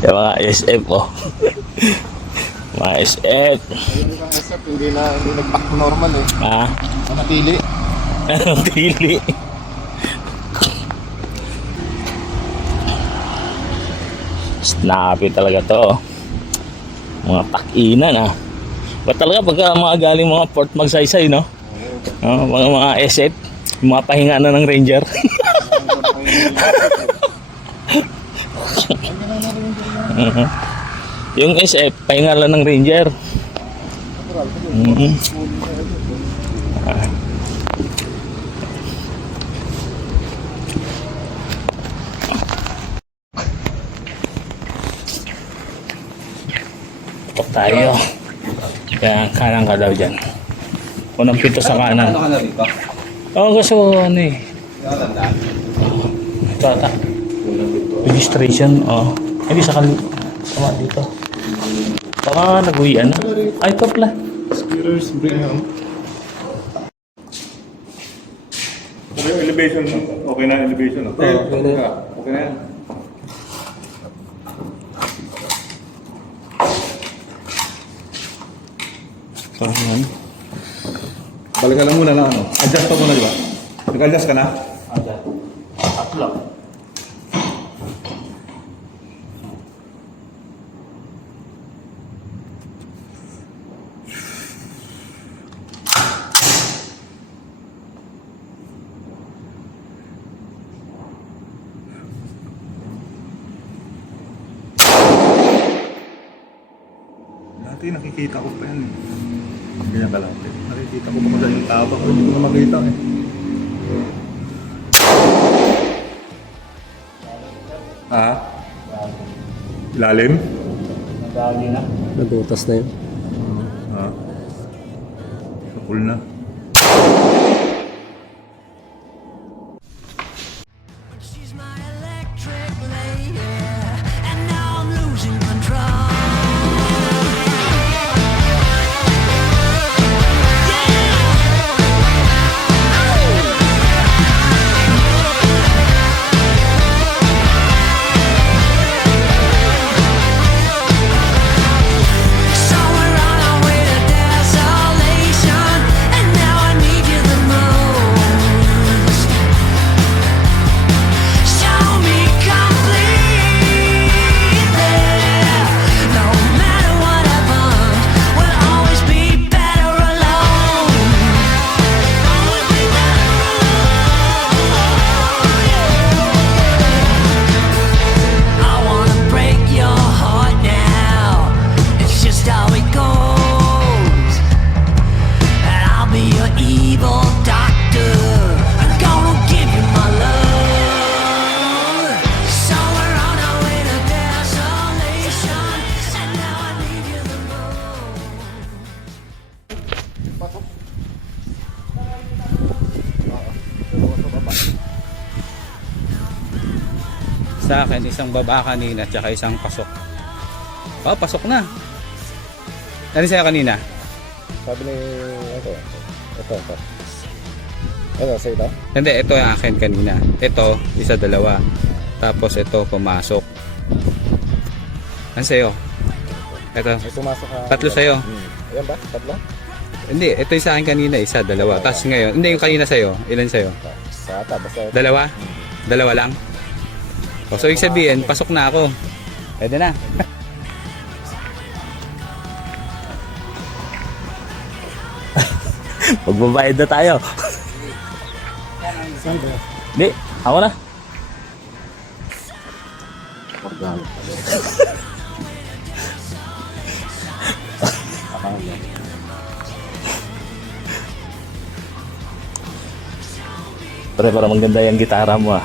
Yung mga SF oh. Mga SF. Ayun yung SF, hindi nag-back to normal eh. Ah, Manatili. anong tili? Snappy talaga to oh. Mga pakinan ah. Ba't talaga pagka mga galing mga Port Magsaysay no? Mga SF, mga pahinga na ng Ranger. Yung SF, pahinga lang ng Ranger. Tok tayo. Kaya kanan ka daw dyan. Unang pito sa kanan. Ano ka na rito? Oo, gusto ko ano eh. Ito ata. Registration, oo. Hindi sa sama dito. Baka nag-uwian na. Ay, ito pala. Spears, Brigham. Okay, elevation. Okay na elevation. Okay, okay na yan. Ayan. Balik ka lang muna na ano. Adjust pa muna, di ba? Nag-adjust ka na? Ayan. Tatlo. Dati nakikita ko pa yan eh. Ganyan ka lang. Nakikita ko pa kung yung tao ko. Hindi ko na makita eh. Ha? Ilalim? Nadali na. Nabutas na yun. Ha? Kapul na. She's my electric lady, and now I'm losing control. So we're on our way to desolation, and now I need you the most. Show me completely. No matter what happens, we'll always be better alone. Always be better alone. I wanna break your heart now. It's just how it goes. And I'll be your evil doctor. I'm gonna give you my love. So we're on our way to desolation, and now I need you the most. Sa akin, isang baba kanina tsaka isang pasok. Oh, pasok na. Ano sa'yo kanina? Sabi ni, ito. Ano, sa ito? Hindi, ito yung akin kanina. Ito, isa dalawa. Tapos ito, pumasok. Ano sa'yo? Ito. May sumasok ka. Tatlo sa'yo. Ayan ba? Tatlo? Hindi, ito yung sa akin kanina, isa, dalawa. Tapos ngayon, hindi yung kanina sa'yo. Ilan sa'yo? Sa ata, basta. Dalawa? Dalawa lang? O, so, ibig sabihin, pasok na ako. Pwede na. Magbabayad na tayo. Hindi, ako na. Pre, para maganda yung gitara mo ah.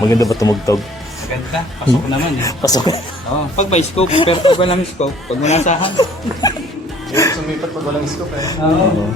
Maganda ba tumugtog? Maganda, pasok naman eh. Pasok. Oo, pag may scope, pero pag walang scope, pag wala sa akin. Sumipat pag walang scope eh. Oo.